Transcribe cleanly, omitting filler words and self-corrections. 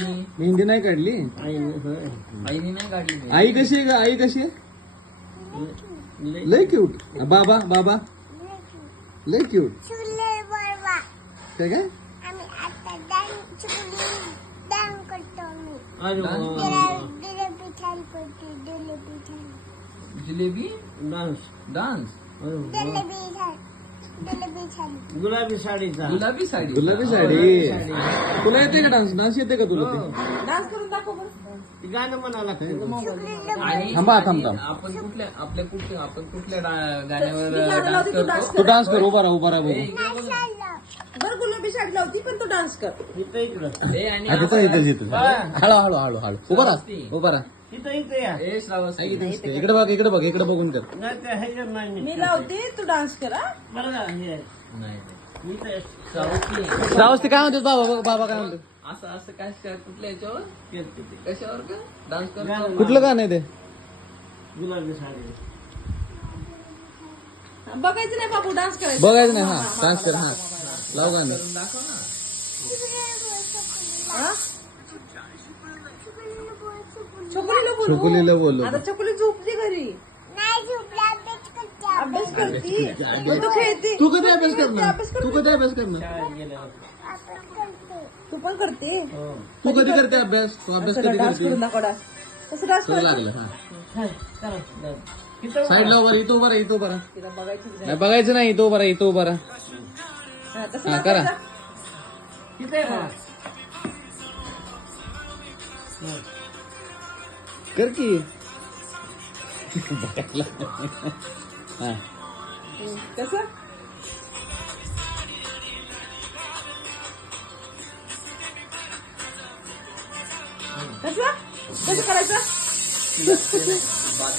मेहंदी नाही काढली. आईने नाही काढली. आई कशी आहे ग? आई कशी आहे? लय क्यूट. बाबा बाबा लय क्यूट. काय काय आम्ही आता डान्स करतो मी. जिलेबी डान्स डान्स गुलाबी साडीचा गुलाबी साडी. गुलाबी साडी. तुला येते का डान्स? डान्स येते का तुला? ते डान्स करून दाखव बरं. गाणं म्हणावं लागतं. आणि थांबा. आपण कुठल्या गाण्यावर डान्स करतो? तू डान्स कर. उभा राहा बघू. बरं गुलाबी साडी लावती पण तू डान्स कर. इथं इकडं आणि हा, तिथं इथं हळू. उभा राहा. इथं या इकडे बघ. इकडे बघून कर. नाही ते ह्याच्यात नाही मी. मी लावते तू डान्स कर. हा? बरं का हे नाही मी तर श्रावस्ती काय म्हणतात बाबा? बाबा काय म्हणतात? असं काय कुठल्या याच्यावर केलते ते. कशावर का डान्स करतो? कुठलं गाणं आहे ते? गुलाबी साडी बघायचं नाही बाबू डान्स करायचं. बघायचं नाही. हा डान्स कर. हा लाव गाणं. करून दाखव ना. हा? छोकरीला बोलू. छोकुलीला बोलू. आता छोकरी झोपली घरी. नाही झोपला अभ्यास करती. मग तू खेळती. तू कधी अभ्यास अभ्यास करणार? करते. तू कधी अभ्यास करणार? शाळेत गेल्यावर तू पण करते. तू कधी करते अभ्यास? तू अभ्यास कधी डान्स करते? करून दाखव डान्स. कसं डान्स तुला करायचं? लागलं. हा हा, चला, जाऊ. इथं साईडला उभा. इथं उभा. तिला बघायचं नाही बघायचं नाही. इथं उभा. कसं हा, करा. दाखवायचं? इथं आहे बघा. कर की. हा कसं कसं करायचं? बात